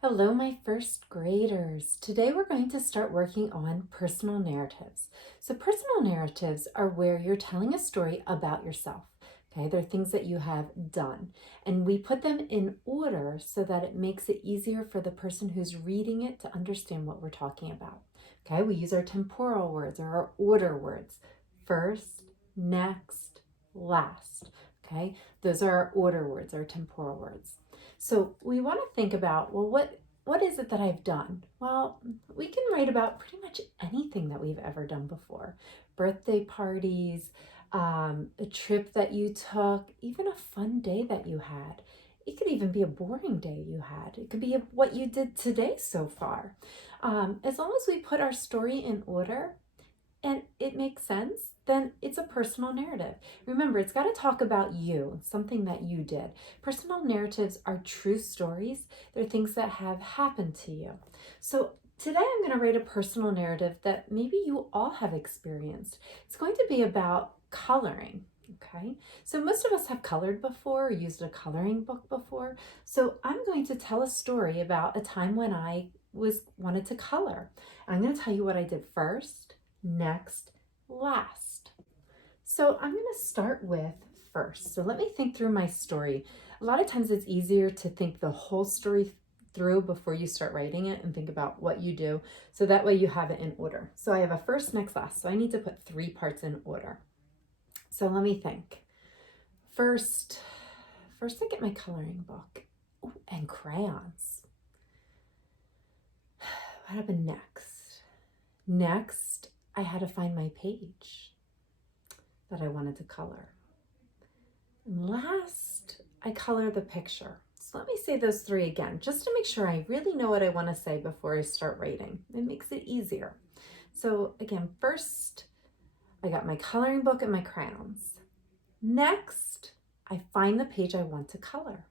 Hello, my first graders. Today we're going to start working on personal narratives. So personal narratives are where you're telling a story about yourself. Okay, they're things that you have done. And we put them in order so that it makes it easier for the person who's reading it to understand what we're talking about. Okay, we use our temporal words or our order words. First, next, last. Okay, those are our order words, our temporal words. So we want to think about, well, what is it that I've done? Well, we can write about pretty much anything that we've ever done before. Birthday parties, a trip that you took, even a fun day that you had. It could even be a boring day you had. It could be what you did today so far. As long as we put our story in order, and it makes sense, then it's a personal narrative. Remember, it's got to talk about you, something that you did. Personal narratives are true stories. They're things that have happened to you. So today I'm going to write a personal narrative that maybe you all have experienced. It's going to be about coloring. Okay, so most of us have colored before or used a coloring book before. So I'm going to tell a story about a time when I wanted to color. I'm going to tell you what I did first, next, last. So I'm going to start with first. So let me think through my story. A lot of times it's easier to think the whole story through before you start writing it and think about what you do. So that way you have it in order. So I have a first, next, last. So I need to put 3 parts in order. So let me think. First I get my coloring book. Ooh, and crayons. What happened next? Next, I had to find my page that I wanted to color. And last, I color the picture. So let me say those 3 again, just to make sure I really know what I want to say before I start writing. It makes it easier. So again, first, I got my coloring book and my crayons. Next, I find the page I want to color.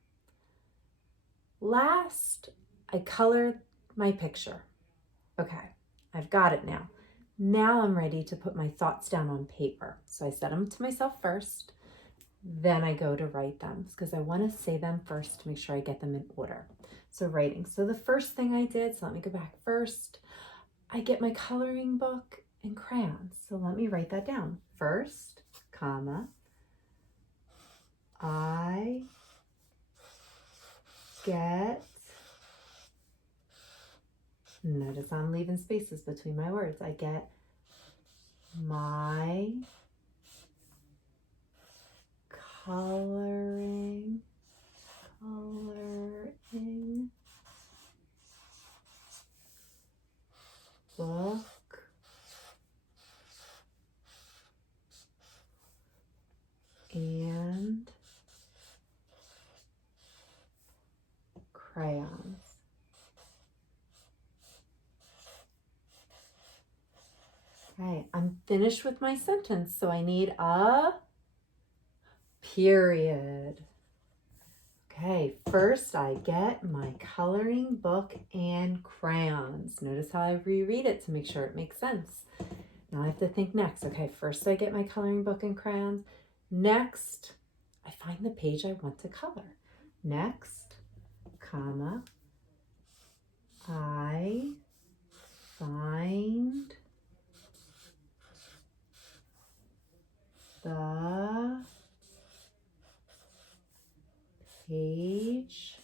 Last, I color my picture. Okay, I've got it now. Now I'm ready to put my thoughts down on paper. So I set them to myself first, then I go to write them because I want to say them first to make sure I get them in order. So writing. So the first thing I did, so let me go back first. I get my coloring book and crayons. So let me write that down. First, comma, I get, notice I'm leaving spaces between my words. I get my coloring book and crayons. Okay, I'm finished with my sentence, so I need a period. Okay, first I get my coloring book and crayons. Notice how I reread it to make sure it makes sense. Now I have to think next. Okay, first I get my coloring book and crayons. Next, I find the page I want to color. Next, comma, I find the page I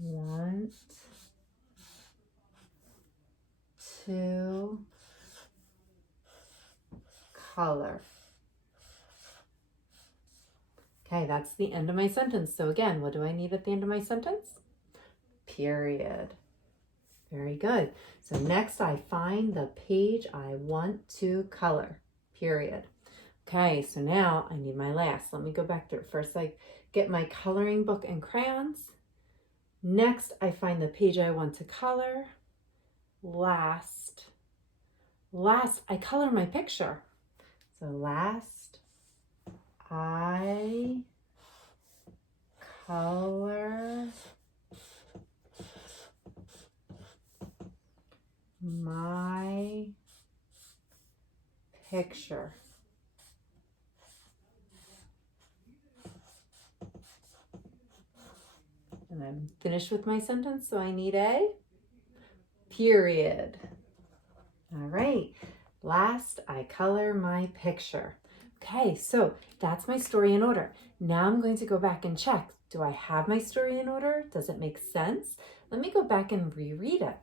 want to color. Okay, that's the end of my sentence. So again, what do I need at the end of my sentence? Period. Very good. So next I find the page I want to color. Period. Okay, so now I need my last. Let me go back through. First I get my coloring book and crayons. Next I find the page I want to color. Last I color my picture. So last I color my picture. And I'm finished with my sentence, so I need a period. All right, last, I color my picture. Okay, so that's my story in order. Now I'm going to go back and check. Do I have my story in order? Does it make sense? Let me go back and reread it.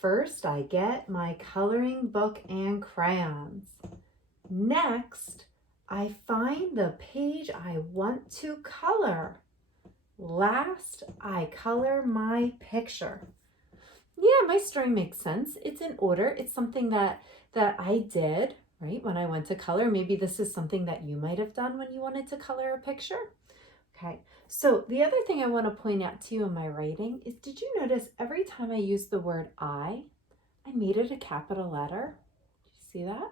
First, I get my coloring book and crayons. Next, I find the page I want to color. Last, I color my picture. Yeah, my story makes sense. It's in order. It's something that I did, right, when I went to color. Maybe this is something that you might have done when you wanted to color a picture. Okay, so the other thing I want to point out to you in my writing is, did you notice every time I used the word I made it a capital letter? Did you see that?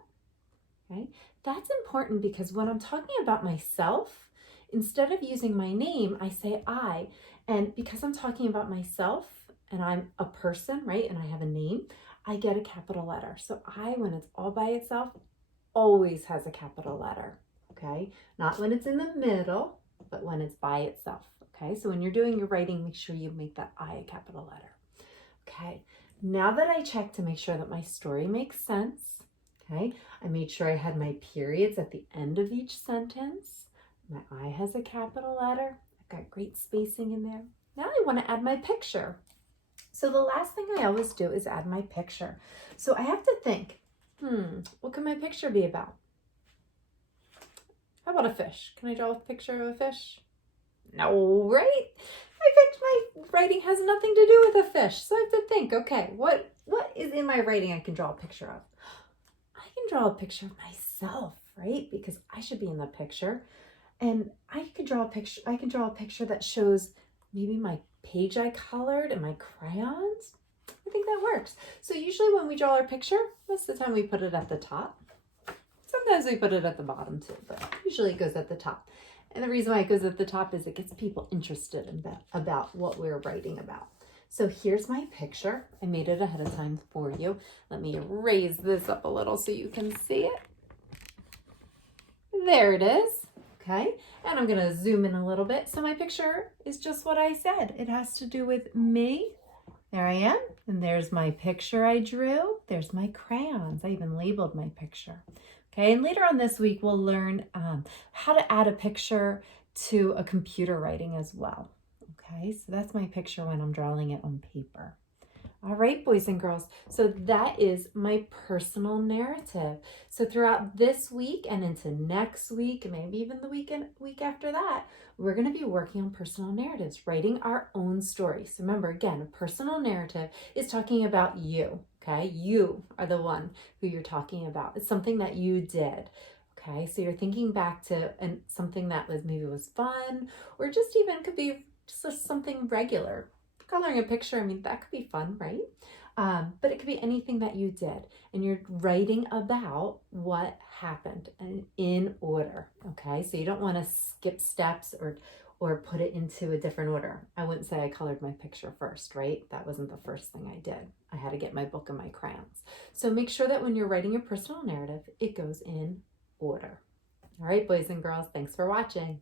Okay, that's important because when I'm talking about myself, instead of using my name, I say I. And because I'm talking about myself and I'm a person, right, and I have a name, I get a capital letter. So I, when it's all by itself, always has a capital letter, okay? Not when it's in the middle, but when it's by itself, okay? So when you're doing your writing, make sure you make that I a capital letter. Okay, now that I checked to make sure that my story makes sense, okay, I made sure I had my periods at the end of each sentence. My I has a capital letter. I've got great spacing in there. Now I want to add my picture. So the last thing I always do is add my picture. So I have to think, what can my picture be about? How about a fish? Can I draw a picture of a fish? No, right? My writing has nothing to do with a fish. So I have to think, okay, what is in my writing I can draw a picture of? I can draw a picture of myself, right? Because I should be in the picture. And I can draw a picture that shows maybe my page I colored and my crayons. I think that works. So usually when we draw our picture, most of the time we put it at the top. Sometimes we put it at the bottom too, but usually it goes at the top. And the reason why it goes at the top is it gets people interested in about what we're writing about. So here's my picture. I made it ahead of time for you. Let me raise this up a little so you can see it. There it is. Okay, and I'm gonna zoom in a little bit. So my picture is just what I said. It has to do with me. There I am, and there's my picture I drew. There's my crayons. I even labeled my picture. Okay, and later on this week, we'll learn how to add a picture to a computer writing as well. Okay, so that's my picture when I'm drawing it on paper. All right, boys and girls, so that is my personal narrative. So throughout this week and into next week, and maybe even the week after that, we're going to be working on personal narratives, writing our own stories. So remember, again, a personal narrative is talking about you, okay? You are the one who you're talking about. It's something that you did. Okay, so you're thinking back to something that was fun, or just even could be just something regular. Coloring a picture, I mean, that could be fun, right? But it could be anything that you did, and you're writing about what happened and in order, okay? So you don't want to skip steps or put it into a different order. I wouldn't say I colored my picture first, right? That wasn't the first thing I did. I had to get my book and my crayons. So make sure that when you're writing your personal narrative, it goes in order. All right, boys and girls, thanks for watching.